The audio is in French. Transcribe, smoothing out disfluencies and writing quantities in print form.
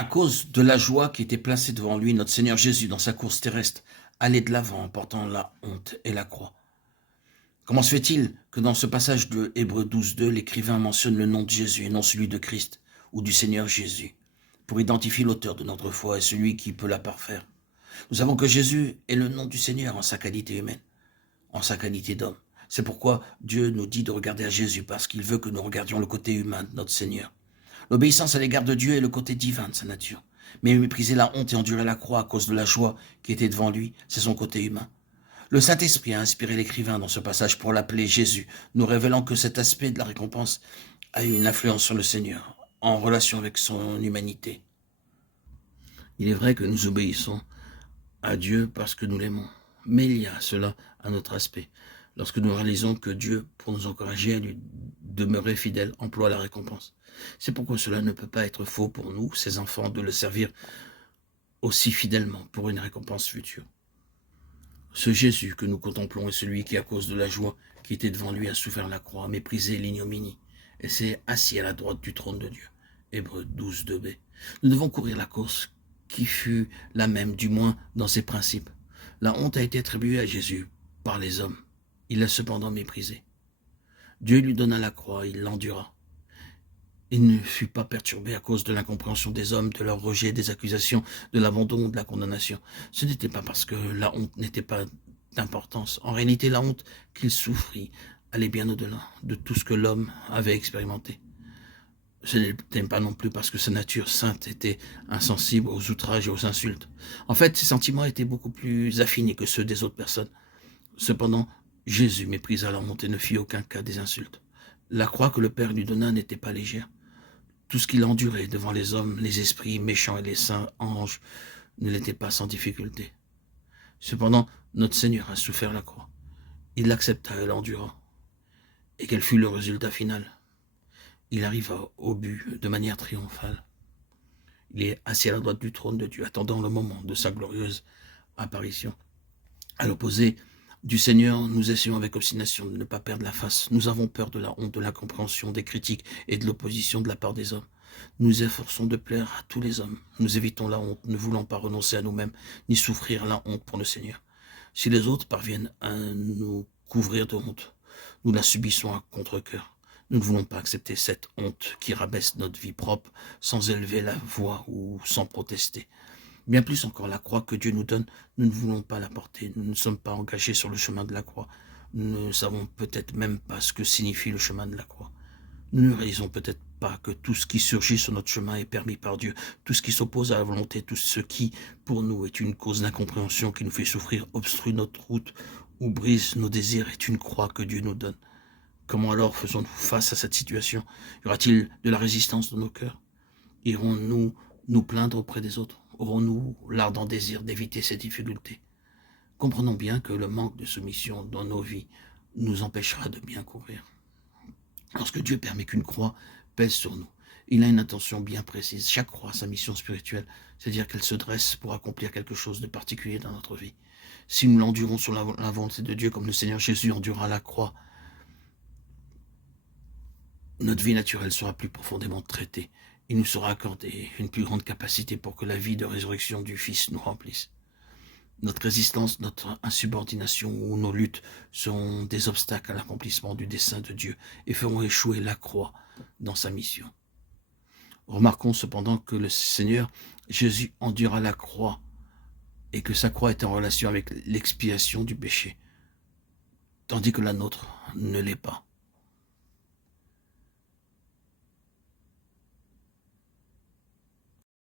À cause de la joie qui était placée devant lui, notre Seigneur Jésus, dans sa course terrestre, allait de l'avant en portant la honte et la croix. Comment se fait-il que dans ce passage de Hébreux 12.2, l'écrivain mentionne le nom de Jésus et non celui de Christ ou du Seigneur Jésus, pour identifier l'auteur de notre foi et celui qui peut la parfaire? Nous savons que Jésus est le nom du Seigneur en sa qualité humaine, en sa qualité d'homme. C'est pourquoi Dieu nous dit de regarder à Jésus, parce qu'il veut que nous regardions le côté humain de notre Seigneur. L'obéissance à l'égard de Dieu est le côté divin de sa nature. Mais mépriser la honte et endurer la croix à cause de la joie qui était devant lui, c'est son côté humain. Le Saint-Esprit a inspiré l'écrivain dans ce passage pour l'appeler Jésus, nous révélant que cet aspect de la récompense a eu une influence sur le Seigneur, en relation avec son humanité. Il est vrai que nous obéissons à Dieu parce que nous l'aimons, mais il y a cela un autre aspect. Lorsque nous réalisons que Dieu, pour nous encourager à lui demeurer fidèle, emploie la récompense. C'est pourquoi cela ne peut pas être faux pour nous, ses enfants, de le servir aussi fidèlement pour une récompense future. Ce Jésus que nous contemplons est celui qui, à cause de la joie qui était devant lui, a souffert la croix, a méprisé l'ignominie, et s'est assis à la droite du trône de Dieu. Hébreux 12.2b. Nous devons courir la course qui fut la même, du moins dans ses principes. La honte a été attribuée à Jésus par les hommes. Il l'a cependant méprisée. Dieu lui donna la croix, il l'endura. Il ne fut pas perturbé à cause de l'incompréhension des hommes, de leur rejet, des accusations, de l'abandon, de la condamnation. Ce n'était pas parce que la honte n'était pas d'importance. En réalité, la honte qu'il souffrit allait bien au-delà de tout ce que l'homme avait expérimenté. Ce n'était pas non plus parce que sa nature sainte était insensible aux outrages et aux insultes. En fait, ses sentiments étaient beaucoup plus affinés que ceux des autres personnes. Cependant, Jésus méprisa la honte et ne fit aucun cas des insultes. La croix que le Père lui donna n'était pas légère. Tout ce qu'il endurait devant les hommes, les esprits méchants et les saints anges ne l'était pas sans difficulté. Cependant, notre Seigneur a souffert la croix. Il l'accepta et l'endura. Et quel fut le résultat final? Il arriva au but de manière triomphale. Il est assis à la droite du trône de Dieu, attendant le moment de sa glorieuse apparition. À l'opposé du Seigneur, nous essayons avec obstination de ne pas perdre la face. Nous avons peur de la honte, de l'incompréhension, des critiques et de l'opposition de la part des hommes. Nous efforçons de plaire à tous les hommes. Nous évitons la honte, ne voulant pas renoncer à nous-mêmes, ni souffrir la honte pour le Seigneur. Si les autres parviennent à nous couvrir de honte, nous la subissons à contre-cœur. Nous ne voulons pas accepter cette honte qui rabaisse notre vie propre sans élever la voix ou sans protester. Bien plus encore, la croix que Dieu nous donne, nous ne voulons pas la porter. Nous ne sommes pas engagés sur le chemin de la croix. Nous ne savons peut-être même pas ce que signifie le chemin de la croix. Nous ne réalisons peut-être pas que tout ce qui surgit sur notre chemin est permis par Dieu. Tout ce qui s'oppose à la volonté, tout ce qui, pour nous, est une cause d'incompréhension qui nous fait souffrir, obstrue notre route ou brise nos désirs, est une croix que Dieu nous donne. Comment alors faisons-nous face à cette situation? Y aura-t-il de la résistance dans nos cœurs? Irons-nous nous plaindre auprès des autres? Aurons-nous l'ardent désir d'éviter ces difficultés? Comprenons bien que le manque de soumission dans nos vies nous empêchera de bien courir. Lorsque Dieu permet qu'une croix pèse sur nous, il a une intention bien précise. Chaque croix a sa mission spirituelle, c'est-à-dire qu'elle se dresse pour accomplir quelque chose de particulier dans notre vie. Si nous l'endurons sur la volonté de Dieu, comme le Seigneur Jésus endura la croix, notre vie naturelle sera plus profondément traitée. Il nous sera accordé une plus grande capacité pour que la vie de résurrection du Fils nous remplisse. Notre résistance, notre insubordination ou nos luttes seront des obstacles à l'accomplissement du dessein de Dieu et feront échouer la croix dans sa mission. Remarquons cependant que le Seigneur Jésus endura la croix et que sa croix est en relation avec l'expiation du péché, tandis que la nôtre ne l'est pas.